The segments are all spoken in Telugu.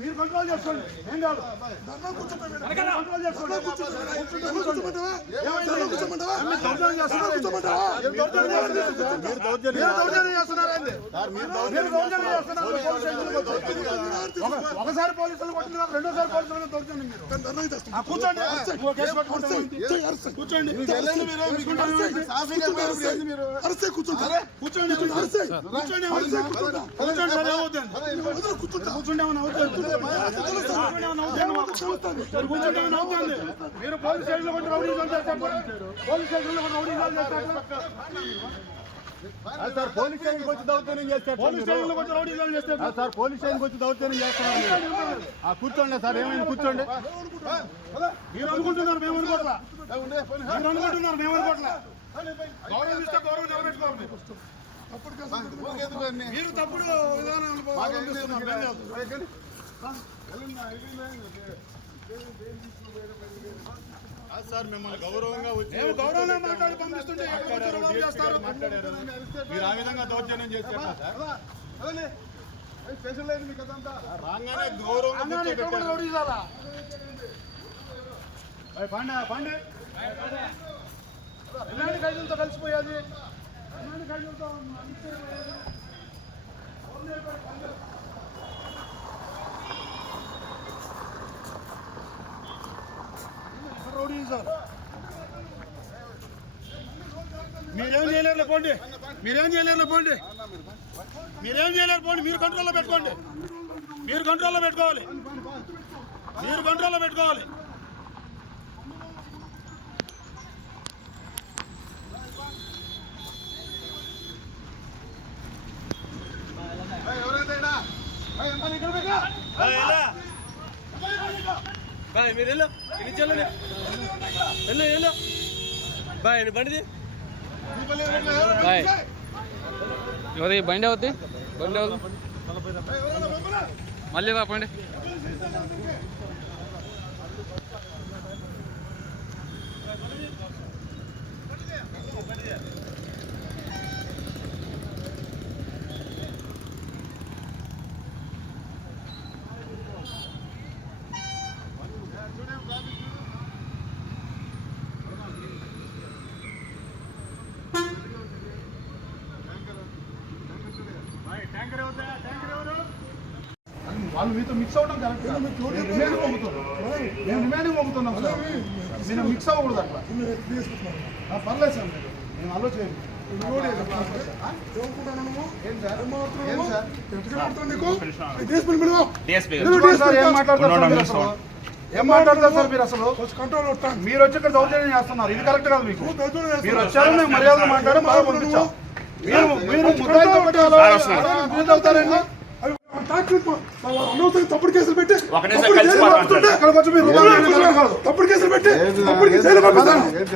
మీరు కంట్రోల్ చేసుకోండి. ఏం కాదు ఒకసారి పోలీసులు కొట్టిన రెండోసారి పోలీసులు దౌర్జన్యం కూర్చోండి మీరు పోలీస్ స్టేషన్లో కొంచెం రౌడీజం చేస్తారు. పోలీస్ స్టేషన్లో కొంచెం రౌడీజం చేస్తారు. సార్ పోలీస్ స్టేషన్కి వచ్చి దౌర్జన్యం చేస్తారు. పోలీస్ స్టేషన్లో కొంచెం రౌడీజం చేస్తారు. సార్ పోలీస్ స్టేషన్కి వచ్చి దౌర్జన్యం చేస్తున్నారు. కూర్చోండి సార్, ఏమైంది కూర్చోండి. మీరు అనుకుంటున్నారు మేము అనుకోవట్లా. మీరు అనుకుంటున్నారు మేము అనుకోవట్లా. గౌరవం ఇస్తే గౌరవం నిలబెట్టుకోవాలి. మీరు తప్పుడు విధానాలు సార్ మిమ్మల్ని గౌరవంగా వచ్చి గౌరవంగా మాట్లాడి పంపిస్తుంటే మీరు ఆ విధంగా దౌర్జన్యం చేస్తారు. రాగానే గౌరవంగా పాండే ఎలాంటి ఖైదీలతో కలిసిపోయేది. ఎలాంటి ఖైదీలతో మీరేం చేయలేరు పోండి. మీరేం చేయలేరు పోండి. మీరేం చేయలేరు పోండి. మీరు కంట్రోల్లో పెట్టుకోండి. మీరు కంట్రోల్లో పెట్టుకోవాలి. మీరు కంట్రోల్లో పెట్టుకోవాలి. ఎవరి బండి అవుతుంది బండి అవుతుంది మళ్ళీ రాపండి. వాళ్ళు మీతో మిక్స్ అవ్వడం కరెక్ట్. మేము రిమైనింగ్ పంపుతున్నాం సార్. మీరు మిక్స్ అవ్వకూడదు అట్లా. పర్లేదు సార్, మేము ఆలోచించండి. ఏం మాట్లాడతారు సార్ మీరు అసలు? మీరు వచ్చి ఇక్కడ దౌర్జన్యం చేస్తున్నారు. ఇది కరెక్ట్ కాదు. మీకు మీరు వచ్చారు, మేము మర్యాదలు మాట్లాడి బాగా పంపించాం. మీరు అవుతారండి. తప్పుడు కేసులు పెట్టి తప్పుడు కేసులు పెట్టి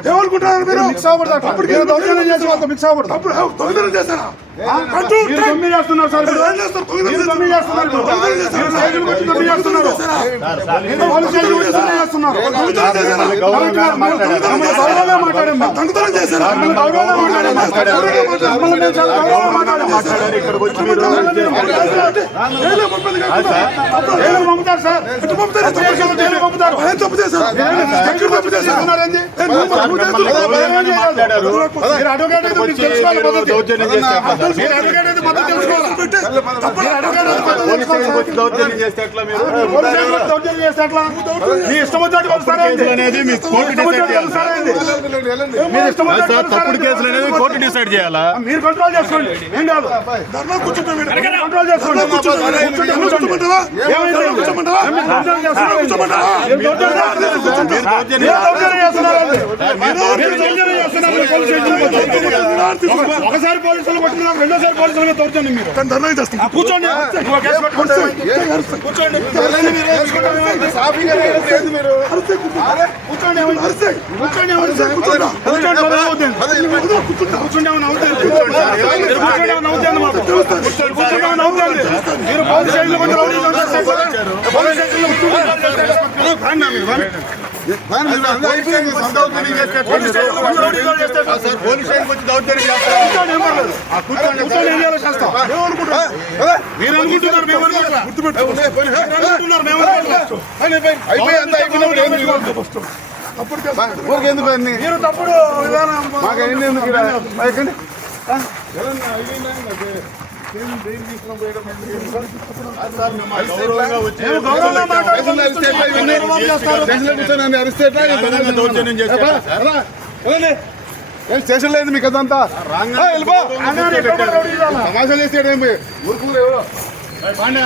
ఏమనుకుంటున్నారు మీరు? మిక్స్ అవ్వకూడదు. తప్పుడు కేసులు దౌర్జన్యం చేసి వాళ్ళతో మిక్స్ అవ్వకూడదు. తప్పుడు దొంగతనం చేస్తారా? చేస్తున్నారు సార్. పంపుతారు సార్. మాట్లాడారు. మీరు అడ్వకేట్ అయితే మీరు తెలుసుకోవాలి పద్ధతి. దౌర్జన్యం చేస్తే ఎట్లా సార్? మీరు అడ్వకేట్ అయితే పద్ధతి తెలుసుకోవాలి. మీరు అడ్వకేట్ అయితే పద్ధతి పోలీస్ స్టేషన్కి వచ్చి తెలుసుకోవాలి. దౌర్జన్యం చేస్తే ఎట్లా మీరు? పోలీస్ స్టేషన్లో దౌర్జన్యం చేస్తే ఎట్లా? మీ ఇష్టం వచ్చినట్టు కొలుస్తారేంటి? అనేది మీ కోర్టు డిసైడ్ చేయాలి సార్. మీరు ఇష్టం కాదు వచ్చినట్టు సార్, తప్పుడు కొలుస్తారేంటి? కేసులు అనేది కోర్టు డిసైడ్ చేయాలా? మీరు కంట్రోల్ చేసుకోండి. ఏం కాదు కంట్రోల్ చేసుకోండి. కూర్చోండి. ఏమైంది? మీరు దౌర్జన్యం చేస్తున్నారా? మీరు దౌర్జన్యం చేస్తున్నారండి. మీరు దౌర్జన్యం చేస్తున్నారు. పోలీస్ స్టేషన్కి వచ్చి. ఒకసారి పోలీసులు కొట్టినా రెండోసారి పోలీసుల మీద దౌర్జన్యం మీరు. కూర్చోండి. నువ్వు కేసు పెట్టుకుంటే కూర్చోండి. కూర్చోండి ఏమైంది? కూర్చోండి ఏమైంది? కూర్చోండి ఏమైనా అవుతుంది? కూర్చోండి ఏమైనా అవుతుంది? కూర్చోండి ఏమైనా అవుతుంది మాకు? కూర్చోండి ఏమైనా అవుతుంది? మీరు పోలీస్ స్టేషన్లో కొంచెం రౌడీజం చేస్తే పోలీస్ స్టేషన్లో పోలీస్ స్టేషన్కి వచ్చి దౌర్జన్యం చేస్తారు. కూర్చొని ఏం చేయాలో చేస్తాం. మీరు అనుకుంటున్నారు మేము అనుకుంటున్నాం. అనుకుంటున్నారు మేము ఎందుకు అన్ని మీరు తప్పుడు విధానం మాకు అన్ని ఎందుకు ఇక్కడ? ఎక్కండి. గౌరవంగా వచ్చి మేము గౌరవంగా మాట్లాడుతున్నాం. దౌర్జన్యం చేస్తారు. స్టేషన్ లేదు మీకు అదంతా అన్నాడు ఎక్కడ రౌడీజం? సమాజం చేస్తే ఊరుకూరు ఎవరో పాండే